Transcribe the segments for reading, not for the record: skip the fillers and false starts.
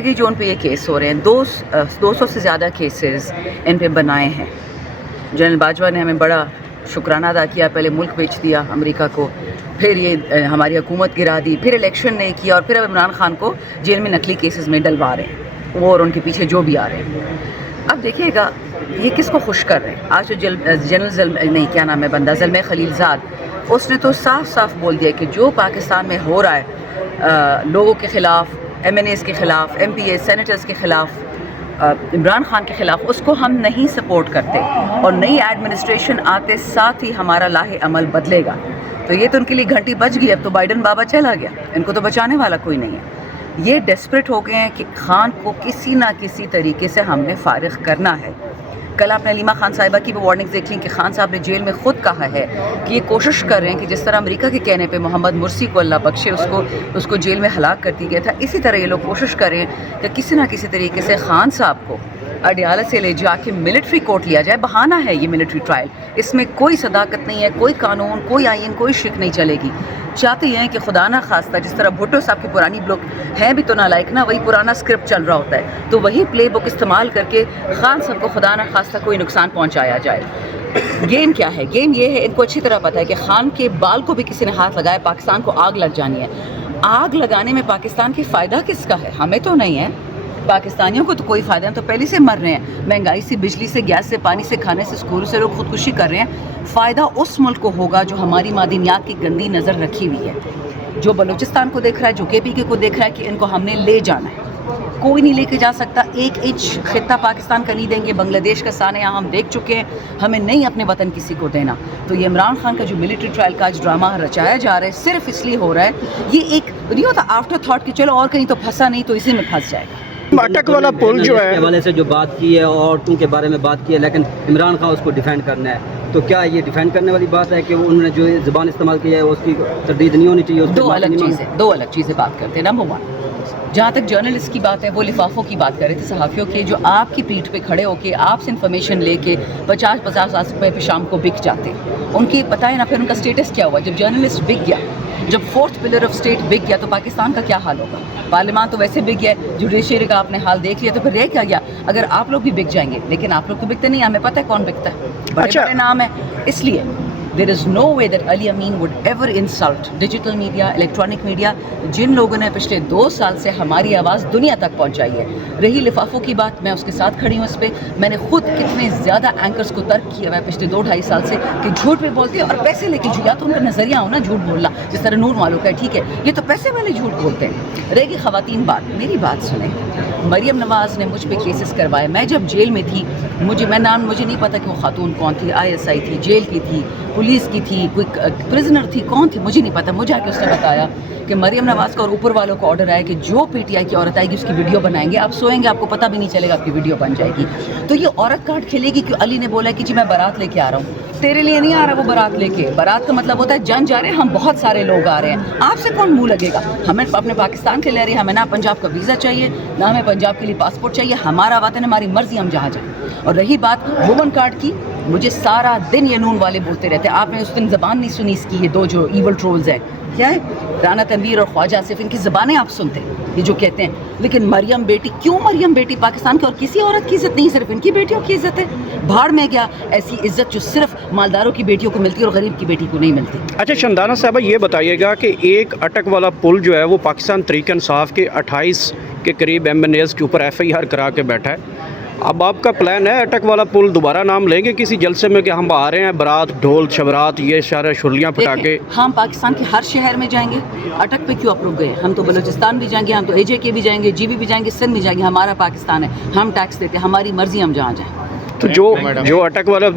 کہ جو ان پہ یہ کیس ہو رہے ہیں 200 سے زیادہ کیسز ان پہ بنائے ہیں. جنرل باجوہ نے ہمیں بڑا شکرانہ ادا کیا. پہلے ملک بیچ دیا امریکہ کو, پھر یہ ہماری حکومت گرا دی, پھر الیکشن نہیں کیا, اور پھر اب عمران خان کو جیل میں نقلی کیسز میں ڈلوا رہے ہیں وہ اور ان کے پیچھے جو بھی آ رہے ہیں. اب دیکھیے گا یہ کس کو خوش کر رہے ہیں. آج تو جنرل بندہ زلمے خلیل زاد, اس نے تو صاف صاف بول دیا کہ جو پاکستان میں ہو رہا ہے لوگوں کے خلاف, ایم این ایز کے خلاف, ایم پی اے سینیٹرز کے خلاف, عمران خان کے خلاف, اس کو ہم نہیں سپورٹ کرتے, اور نئی ایڈمنسٹریشن آتے ساتھ ہی ہمارا لاہ عمل بدلے گا. تو یہ تو ان کے لیے گھنٹی بج گئی. اب تو بائیڈن بابا چلا گیا, ان کو تو بچانے والا کوئی نہیں ہے. یہ ڈیسپریٹ ہو گئے ہیں کہ خان کو کسی نہ کسی طریقے سے ہم نے فارغ کرنا ہے. کل آپ نے علیمہ خان صاحبہ کی بھی وارننگز دیکھ لیں کہ خان صاحب نے جیل میں خود کہا ہے کہ یہ کوشش کر رہے ہیں کہ جس طرح امریکہ کے کہنے پہ محمد مرسی کو اللہ بخشے اس کو جیل میں ہلاک کر دیا گیا تھا, اسی طرح یہ لوگ کوشش کر رہے ہیں کہ کسی نہ کسی طریقے سے خان صاحب کو اڈیالہ سے لے جا کے ملٹری کورٹ لیا جائے. بہانہ ہے یہ ملٹری ٹرائل, اس میں کوئی صداقت نہیں ہے, کوئی قانون, کوئی آئین, کوئی شک نہیں چلے گی. چاہتے ہیں کہ خدا نہ خواستہ جس طرح بھٹو صاحب کی پرانی بلوک ہیں بھی تو نہ لائق نا, وہی پرانا اسکرپٹ چل رہا ہوتا ہے, تو وہی پلے بک استعمال کر کے خان صاحب کو خدا نہ خواستہ کوئی نقصان پہنچایا جائے. گیم کیا ہے؟ گیم یہ ہے, ان کو اچھی طرح پتہ ہے کہ خان کے بال کو بھی کسی نے ہاتھ لگایا, پاکستان کو آگ لگ جانی ہے. آگ لگانے میں پاکستان کی فائدہ کس کا ہے؟ ہمیں تو نہیں ہے, پاکستانیوں کو تو کوئی فائدہ نہیں, تو پہلے سے مر رہے ہیں. مہنگائی سے, بجلی سے, گیس سے, پانی سے, کھانے سے, اسکولوں سے لوگ خودکشی کر رہے ہیں. فائدہ اس ملک کو ہوگا جو ہماری معدنیات کی گندی نظر رکھی ہوئی ہے, جو بلوچستان کو دیکھ رہا ہے, جو کے پی کے کو دیکھ رہا ہے کہ ان کو ہم نے لے جانا ہے. کوئی نہیں لے کے جا سکتا, 1 انچ خطہ پاکستان کا نہیں دیں گے. بنگلہ دیش کا سانحہ ہم دیکھ چکے ہیں, ہمیں نہیں اپنے وطن کسی کو دینا. تو یہ عمران خان کا جو ملٹری ٹرائل کا آج ڈرامہ رچایا جا رہا ہے, صرف اس لیے ہو رہا ہے, یہ ایک نہیں ہوتا آفٹر تھاٹ کہ چلو اور کہیں تو پھنسا نہیں تو اسی میں پھنس جائے گا. اٹک والا پل جو ہے حوالے سے جو بات کی ہے, عورتوں کے بارے میں بات کی ہے, لیکن عمران خان اس کو ڈیفینڈ کرنا ہے, تو کیا یہ ڈیفینڈ کرنے والی بات ہے کہ انہوں نے جو زبان استعمال کی ہے اس کی تردید نہیں ہونی چاہیے؟ دو الگ چیزیں بات کرتے ہیں. نمبر 1, جہاں تک جرنلسٹ کی بات ہے, وہ لفافوں کی بات کر رہے تھے, صحافیوں کے, جو آپ کی پیٹھ پہ کھڑے ہو کے آپ سے انفارمیشن لے کے 50-50 روپے پہ شام کو بک جاتے. ان کی پتہ ہے نا پھر ان کا سٹیٹس کیا ہوا جب جرنلسٹ بک گیا, جب 4th پلر آف اسٹیٹ بک گیا, تو پاکستان کا کیا حال ہوگا؟ پارلیمان تو ویسے بک گیا, جوڈیشری کا آپ نے حال دیکھ لیا, تو پھر رہ کیا گیا؟ اگر آپ لوگ بھی بک جائیں گے, لیکن آپ لوگ تو بکتے نہیں, ہمیں پتہ ہے کون بکتا ہے, بڑے بڑے نام ہیں. اس لیے there is no way that Ali Amin would ever insult digital media, electronic media, جن لوگوں نے پچھلے 2 سال سے ہماری آواز دنیا تک پہنچائی ہے. رہی لفافوں کی بات, میں اس کے ساتھ کھڑی ہوں اس پہ. میں نے خود کتنے زیادہ اینکرز کو ترک کیا ہوا ہے پچھلے 2-2.5 سال سے کہ جھوٹ پہ بولتے ہیں اور پیسے لے کے جھوٹ, یا تو ان کا نظریہ ہو نا جھوٹ بولنا, جس طرح نور والوں کا ہے, ٹھیک ہے, یہ تو پیسے والے جھوٹ بولتے ہیں. رہے گی خواتین بات, میری بات سنیں. مریم نواز نے مجھ پہ کیسز کروائے, میں جب جیل میں تھی, مجھے نہیں پتا کہ وہ خاتون کون تھی, ISI تھی, جیل کی تھی, پولیس کی تھی, کوئی پرزنر تھی, کون تھی مجھے نہیں پتا. مجھے آ کے اس نے بتایا کہ مریم نواز کا اور اوپر والوں کو آرڈر آیا کہ جو PTI کی عورت آئے گی اس کی ویڈیو بنائیں گے, آپ سوئیں گے آپ کو پتہ بھی نہیں چلے گا, آپ کی ویڈیو بن جائے گی. تو یہ عورت کارڈ کھیلے گی کہ علی نے بولا کہ جی میں بارات لے کے آ رہا ہوں. تیرے لیے نہیں آ رہا وہ بارات لے کے, بارات کا مطلب ہوتا ہے جان جا رہے ہیں, ہم بہت سارے لوگ آ رہے ہیں, آپ سے کون منہ لگے گا؟ ہمیں اپنے پاکستان کے لے رہے ہیں, ہمیں نہ پنجاب کا ویزا چاہیے, نہ ہمیں پنجاب کے لیے پاسپورٹ چاہیے, ہمارا وطن ہماری مرضی, ہم جہاں جائیں. اور رہی بات وومن کارڈ کی, مجھے سارا دن یہ نون والے بولتے رہتے ہیں, آپ نے اس دن زبان نہیں سنی اس کی, یہ 2 جو ایول ٹرولز ہیں, کیا ہے رانا تنویر اور خواجہ آصف, ان کی زبانیں آپ سنتے ہیں یہ جو کہتے ہیں. لیکن مریم بیٹی, کیوں مریم بیٹی؟ پاکستان کی اور کسی عورت کی عزت نہیں, صرف ان کی بیٹیوں کی عزت ہے. بھاڑ میں گیا ایسی عزت جو صرف مالداروں کی بیٹیوں کو ملتی ہے اور غریب کی بیٹی کو نہیں ملتی. اچھا شمدانہ صاحبہ یہ بتائیے گا کہ ایک اٹک والا پل جو ہے وہ پاکستان تحریک انصاف کے 28 کے قریب MNAs کے اوپر FIR کرا کے بیٹھا ہے. اب آپ کا پلان ہے اٹک والا پل دوبارہ نام لیں گے کسی جلسے میں کہ ہم آ رہے ہیں, برات, ڈھول, شبرات, یہ سارے شرلیاں پھٹا کے؟ ہم پاکستان کے ہر شہر میں جائیں گے. اٹک پہ کیوں آپ لوگ گئے؟ ہم تو بلوچستان بھی جائیں گے, ہم تو AJK بھی جائیں گے, GB بھی جائیں گے, سندھ بھی جائیں گے. ہمارا پاکستان ہے, ہم ٹیکس دیتے ہیں, ہماری مرضی, ہم جہاں جائیں. تو جو اٹک والا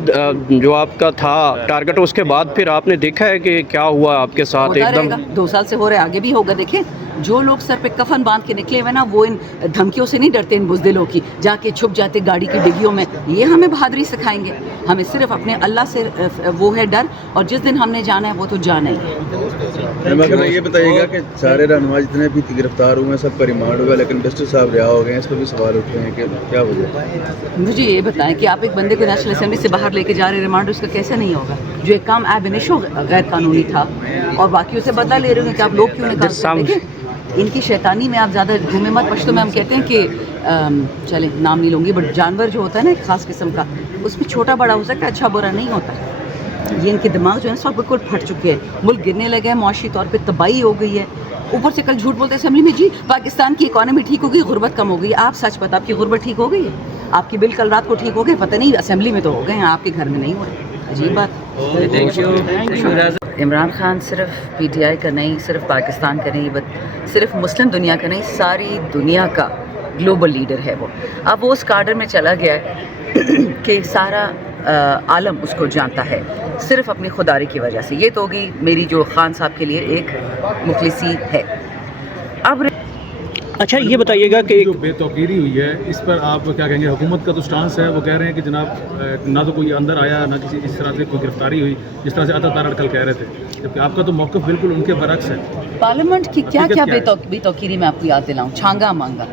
جو آپ کا تھا ٹارگٹ, اس کے بعد پھر آپ نے دیکھا ہے کہ کیا ہوا آپ کے ساتھ؟ ایک دم 2 سال سے ہو رہا ہے, آگے بھی ہوگا. دیکھیں جو لوگ سر پہ کفن باندھ کے نکلے ہوئے نا, وہ ان دھمکیوں سے نہیں ڈرتے, ان بزدلوں کی, جا کے چھپ جاتے گاڑی کی ڈگیوں میں. یہ ہمیں بہادری سکھائیں گے. ہمیں صرف اپنے اللہ سے وہ ہے ڈر, اور جس دن ہم نے جانا ہے وہ تو جانا ہی ہے. یہ بتائیے گا کہ سارے رہنما جتنے بھی گرفتار ہوئے ہیں سب کا ریمانڈ ہوا, لیکن ڈسٹر صاحب رہا ہو گئے ہیں, اس پہ بھی سوال اٹھ رہے ہیں کہ کیا وجہ؟ مجھے یہ بتائیں کہ آپ ایک بندے کو نیشنل اسمبلی سے باہر لے کے جا رہے ہیں, ریمانڈ اس کا کیسے نہیں ہوگا؟ جو ایک کام ایب انیشو غیر قانونی تھا, اور باقیوں سے بدلہ لے رہے ہیں کہ آپ لوگ کیوں نہیں کام کرتے. ان کی شیطانی میں آپ زیادہ گھومے مت. پشتو میں ہم کہتے ہیں کہ چلیں نام نہیں لوں گی، بٹ جانور جو ہوتا ہے نا ایک خاص قسم کا، اس میں چھوٹا بڑا ہو سکتا ہے، اچھا برا نہیں ہوتا. یہ ان کے دماغ جو ہے سب بالکل پھٹ چکے ہیں. ملک گرنے لگے ہیں، معاشی طور پہ تباہی ہو گئی ہے. اوپر سے کل جھوٹ بولتے اسمبلی میں جی پاکستان کی اکانومی ٹھیک ہو گئی، غربت کم ہو گئی. آپ سچ بتا، آپ کی غربت ٹھیک ہو گئی ہے؟ آپ کی بل کل رات کو ٹھیک ہو گئے؟ پتہ نہیں، اسمبلی میں تو ہو گئے ہیں، آپ کے گھر میں نہیں ہوئے. عجیب بات. عمران خان صرف پی ٹی آئی کا نہیں، صرف پاکستان کا نہیں، صرف مسلم دنیا کا نہیں، ساری دنیا کا گلوبل لیڈر ہے وہ. اب وہ اس کارڈر میں چلا گیا ہے کہ سارا عالم اس کو جانتا ہے صرف اپنی خودداری کی وجہ سے. یہ تو ہوگی میری جو خان صاحب کے لیے ایک مخلصی ہے. اب اچھا یہ بتائیے گا کہ جو بے توقیری ہوئی ہے اس پر آپ کیا کہیں گے؟ حکومت کا تو سٹانس ہے، وہ کہہ رہے ہیں کہ جناب نہ تو کوئی اندر آیا، نہ کسی اس طرح سے کوئی گرفتاری ہوئی جس طرح سے عطا تارڑ کل کہہ رہے تھے، جبکہ آپ کا تو موقف بالکل ان کے برعکس ہے. پارلیمنٹ کی کیا کیا بے توقیری میں آپ کو یاد دلاؤں. چھانگا مانگا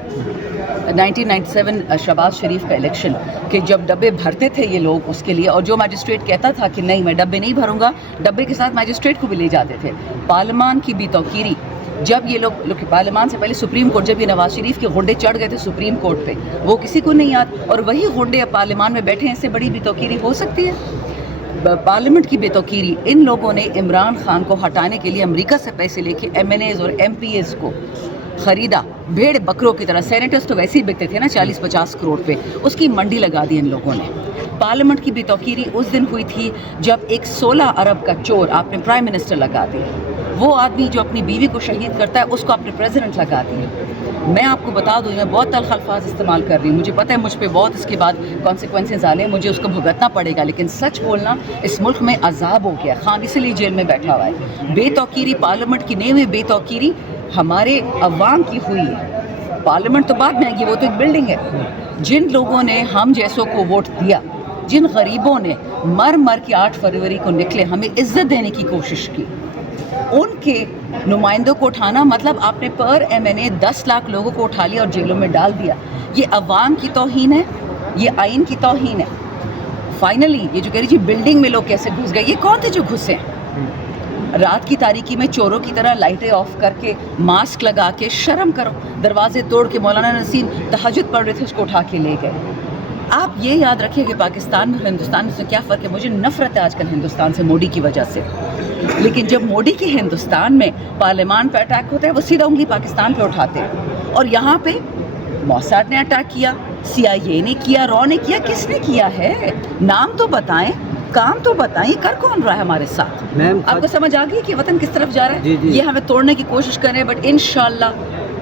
1997 شہباز شریف کا الیکشن، کہ جب ڈبے بھرتے تھے یہ لوگ اس کے لیے، اور جو میجسٹریٹ کہتا تھا کہ نہیں میں ڈبے نہیں بھروں گا، ڈبے کے ساتھ میجسٹریٹ کو بھی لے جاتے تھے. پارلیمان کی بے توقیری، جب یہ لوگ پارلیمان سے پہلے سپریم کورٹ، جب یہ نواز شریف کے غنڈے چڑھ گئے تھے سپریم کورٹ پہ، وہ کسی کو نہیں یاد، اور وہی غنڈے اب پارلیمان میں بیٹھے ہیں. اس سے بڑی بے توقیری ہو سکتی ہے؟ پارلیمنٹ کی بے توقیری. ان لوگوں نے عمران خان کو ہٹانے کے لیے امریکہ سے پیسے لے کے ایم این ایز اور ایم پی ایز کو خریدا بھیڑ بکروں کی طرح. سینیٹرز تو ویسے ہی بکتے تھے نا 40-50 کروڑ پہ، اس کی منڈی لگا دی ان لوگوں نے. پارلیمنٹ کی بے توقیری اس دن ہوئی تھی جب ایک 16 ارب کا چور آپ نے پرائم منسٹر لگا دیا. وہ آدمی جو اپنی بیوی کو شہید کرتا ہے اس کو آپ نے پریزیڈنٹ لگا دیا. میں آپ کو بتا دوں، میں بہت تلخ الفاظ استعمال کر رہی ہوں، مجھے پتہ ہے مجھ پہ بہت اس کے بعد کانسیکوینسز آنے ہیں، مجھے اس کو بھگتنا پڑے گا، لیکن سچ بولنا اس ملک میں عذاب ہو گیا. خان اسی لیے جیل میں بیٹھا ہوا ہے. بے توقیری پارلیمنٹ کی نہیں ہوئی، بے توقیری ہمارے عوام کی ہوئی ہے. پارلیمنٹ تو بعد میں آئے گی، وہ تو ایک بلڈنگ ہے. جن لوگوں نے ہم جیسوں کو ووٹ دیا، جن غریبوں نے مر کے 8 فروری کو نکلے ہمیں عزت دینے کی کوشش کی، ان کے نمائندوں کو اٹھانا مطلب آپ نے پر ایم این اے 10 لاکھ لوگوں کو اٹھا لیا اور جیلوں میں ڈال دیا. یہ عوام کی توہین ہے، یہ آئین کی توہین ہے. فائنلی یہ جو کہہ رہی جی بلڈنگ میں لوگ کیسے گھس گئے، یہ کون تھے جو گھسے؟ رات کی تاریکی میں چوروں کی طرح لائٹیں آف کر کے، ماسک لگا کے، شرم کرو. دروازے توڑ کے مولانا نسیم تہجد پڑھ رہے تھے، اس کو اٹھا کے لے گئے. آپ یہ یاد رکھیں کہ پاکستان میں اور ہندوستان میں سے کیا فرق ہے. مجھے نفرت ہے آج کل ہندوستان سے مودی کی وجہ سے، لیکن جب مودی کے ہندوستان میں پارلیمان پہ اٹیک ہوتا ہے وہ سیدھا انگلی پاکستان پہ اٹھاتے ہیں. اور یہاں پہ موساد نے اٹیک کیا، سی آئی اے نے کیا، رو نے کیا. کس نے کیا ہے؟ نام تو بتائیں، کام تو بتائیں، کر کون رہا ہے ہمارے ساتھ؟ آپ کو سمجھ آ گئی کہ وطن کس طرف جا رہا ہے؟ یہ ہمیں توڑنے کی کوشش کریں، بٹ انشاءاللہ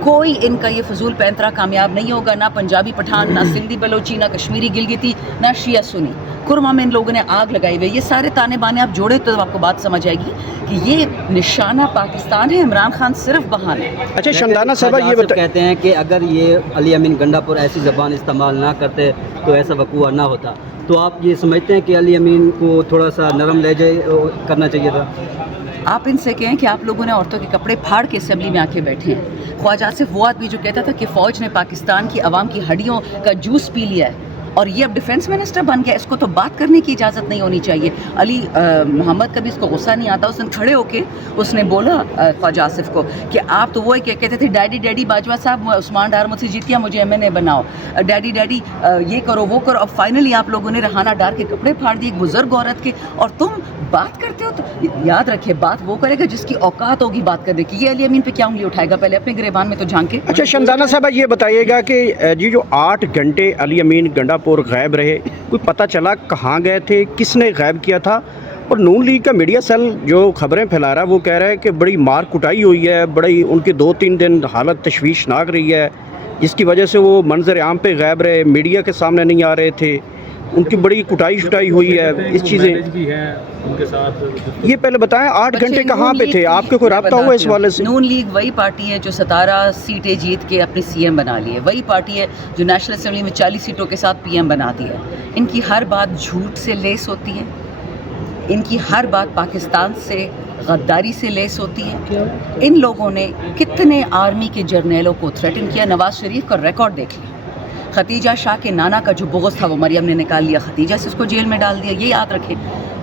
کوئی ان کا یہ فضول پینترا کامیاب نہیں ہوگا. نہ پنجابی پٹھان، نہ سندھی بلوچی، نہ کشمیری گلگتی، نہ شیعہ سنی. کرما میں ان لوگوں نے آگ لگائی ہوئی. یہ سارے تانے بانے آپ جوڑے تو آپ کو بات سمجھ آئے گی کہ یہ نشانہ پاکستان ہے. عمران خان صرف بہانہ ہے. اچھا شمدانہ صاحبہ یہ کہتے ہیں کہ اگر یہ علی امین گنڈا پور ایسی زبان استعمال نہ کرتے تو ایسا وقوع نہ ہوتا. تو آپ یہ سمجھتے ہیں کہ علی امین کو تھوڑا سا نرم لہجے کرنا چاہیے تھا؟ آپ ان سے کہیں کہ آپ لوگوں نے عورتوں کے کپڑے پھاڑ کے اسمبلی میں آ کے بیٹھے ہیں. خواجہ آصف وہ آدمی جو کہتا تھا کہ فوج نے پاکستان کی عوام کی ہڈیوں کا جوس پی لیا ہے اور یہ اب ڈیفنس منسٹر بن گیا. اس کو تو بات کرنے کی اجازت نہیں ہونی چاہیے. علی محمد کا بھی اس کو غصہ نہیں آتا. اس نے کھڑے ہو کے اس نے بولا خواجہ آصف کو کہ آپ تو وہ کہتے تھے ڈیڈی ڈیڈی باجوہ صاحب عثمان ڈار مجھ سے جیتیا، مجھے ایم این اے بناؤ، ڈیڈی ڈیڈی یہ کرو وہ کرو. اب فائنلی آپ لوگوں نے ریحانہ ڈار کے کپڑے پھاڑ دیے ایک بزرگ عورت کے، اور تم بات کرتے ہو. تو یاد رکھے بات وہ کرے گا جس کی اوقات ہوگی بات کرنے کی. یہ علی امین پہ کیا انگلی اٹھائے گا؟ پہلے اپنے گریبان میں تو جھانکے. اچھا شمدانہ صاحبہ یہ بتائیے گا کہ جی جو 8 گھنٹے علی امین گنڈا پور غائب رہے، کوئی پتہ چلا کہاں گئے تھے، کس نے غائب کیا تھا؟ اور نون لیگ کا میڈیا سیل جو خبریں پھیلا رہا ہے وہ کہہ رہا ہے کہ بڑی مار کٹائی ہوئی ہے، بڑی ان کی 2-3 دن حالت تشویشناک رہی ہے، جس کی وجہ سے وہ منظر عام پہ غائب رہے، میڈیا کے سامنے نہیں آ رہے تھے، ان کی بڑی کٹائی شٹائی ہوئی ہے. اس چیزیں یہ پہلے بتائیں 8 گھنٹے کہاں پہ تھے؟ آپ کے کوئی رابطہ ہوا اس والے سے؟ نون لیگ وہی پارٹی ہے جو 17 سیٹیں جیت کے اپنی سی ایم بنا لی ہے. وہی پارٹی ہے جو نیشنل اسمبلی میں 40 سیٹوں کے ساتھ پی ایم بنا دی ہے. ان کی ہر بات جھوٹ سے لیس ہوتی ہے، ان کی ہر بات پاکستان سے غداری سے لیس ہوتی ہے. ان لوگوں نے کتنے آرمی کے جرنیلوں کو تھریٹن کیا. نواز شریف کا ریکارڈ دیکھ لیں. ختیجہ شاہ کے نانا کا جو بغض تھا وہ مریم نے نکال لیا، ختیجہ سے اس کو جیل میں ڈال دیا. یہ یاد رکھیں،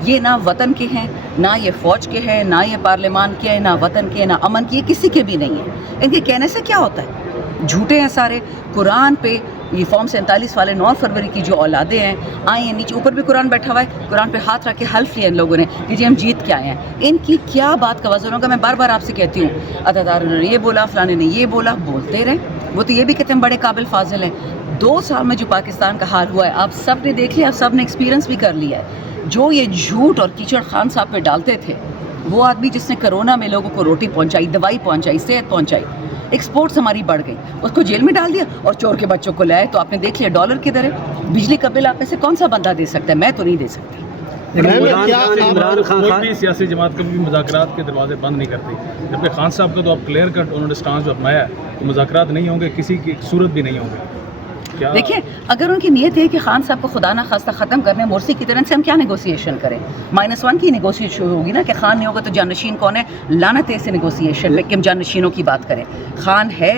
یہ نہ وطن کے ہیں، نہ یہ فوج کے ہیں، نہ یہ پارلیمان کے ہیں، نہ وطن کے، نہ امن کے، کسی کے بھی نہیں ہیں۔ ان کے کہنے سے کیا ہوتا ہے؟ جھوٹے ہیں سارے۔ قرآن پہ یہ فارم 47 والے 9 فروری کی جو اولادیں ہیں آئی ہیں، نیچے اوپر بھی قرآن بیٹھا ہوا ہے، قرآن پہ ہاتھ رکھ کے حلف لیا ان لوگوں نے کہ جی ہم جیت کے آئے ہیں۔ ان کی کیا بات کا وزن ہوگا؟ میں بار بار آپ سے کہتی ہوں، عطادار نے یہ بولا، فلانے نے یہ بولا، بولتے رہے۔ وہ تو یہ بھی کہتے ہیں بڑے قابل فاضل ہیں۔ 2 سال میں جو پاکستان کا حال ہوا ہے آپ سب نے دیکھ لیا، آپ سب نے ایکسپیرینس بھی کر لیا ہے۔ جو یہ جھوٹ اور کیچڑ خان صاحب پہ ڈالتے تھے، وہ آدمی جس نے کرونا میں لوگوں کو روٹی پہنچائی، دوائی پہنچائی، صحت پہنچائی، ایکسپورٹس ہماری بڑھ گئی، اس کو جیل میں ڈال دیا اور چور کے بچوں کو لائے۔ تو آپ نے دیکھ لیا ڈالر کدھر ہے۔ بجلی کا بل آپ میں سے کون سا بندہ دے سکتا ہے؟ میں تو نہیں دے سکتی۔ عمران خان کوئی بھی سیاسی جماعت کبھی بھی مذاکرات کے دروازے بند نہیں کرتی، جبکہ خان صاحب کا تو اب کلیئر کٹ انہوں نے سٹانس جو اپنایا ہے کہ مذاکرات نہیں ہوں گے، کسی کی صورت بھی نہیں ہوں گے۔ کیا دیکھیں اگر ان کی نیت ہے کہ خان صاحب کو خدا نہ خواستہ ختم کرنے، مرسی کی طرح سے ہم کیا نیگوسیشن کریں؟ -1 کی نیگوسیشن ہوگی نا کہ خان نہیں ہوگا تو جانشین کون ہے؟ لعنت ہے اسے نیگوسیشن پہ کہ ہم جانشینوں کی بات کریں۔ خان ہے،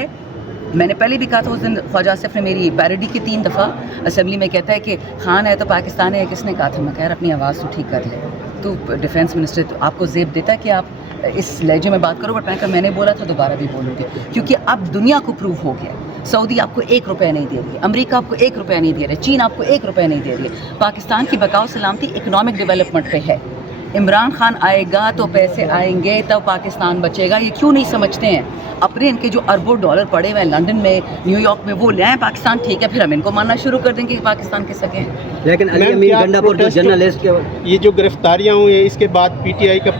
میں نے پہلے بھی کہا تھا اس دن خواجہ آصف نے میری پیروڈی کی 3 دفعہ اسمبلی میں کہتا ہے کہ خان ہے تو پاکستان ہے، کس نے کہا تھا؟ میں کہہ رہا اپنی آواز تو ٹھیک کر لے، تو ڈیفینس منسٹر تو آپ کو زیب دیتا ہے کہ آپ اس لہجے میں بات کرو، بٹ میں نے بولا تھا دوبارہ بھی بولوں گی، کیونکہ اب دنیا کو پروف ہو گیا، سعودی آپ کو 1 روپے نہیں دے رہی، امریکہ آپ کو 1 روپے نہیں دے رہے، چین آپ کو 1 روپے نہیں دے رہی ہے۔ پاکستان کی بقا و سلامتی اکنامک ڈیولپمنٹ پہ ہے۔ عمران خان آئے گا تو پیسے آئیں گے تب پاکستان بچے گا۔ یہ کیوں نہیں سمجھتے ہیں؟ اپنے ان کے جو اربوں ڈالر پڑے ہوئے ہیں لندن میں، نیو یارک میں، وہ لے آئیں پاکستان، ٹھیک ہے، پھر ہم ان کو ماننا شروع کر دیں گے کہ پاکستان کے سگے ہیں۔ لیکن علی امین گنڈا پور جو جرنلسٹ کے یہ جو گرفتاریاں ہوئی ہیں اس کے بعد پی ٹی آئی کا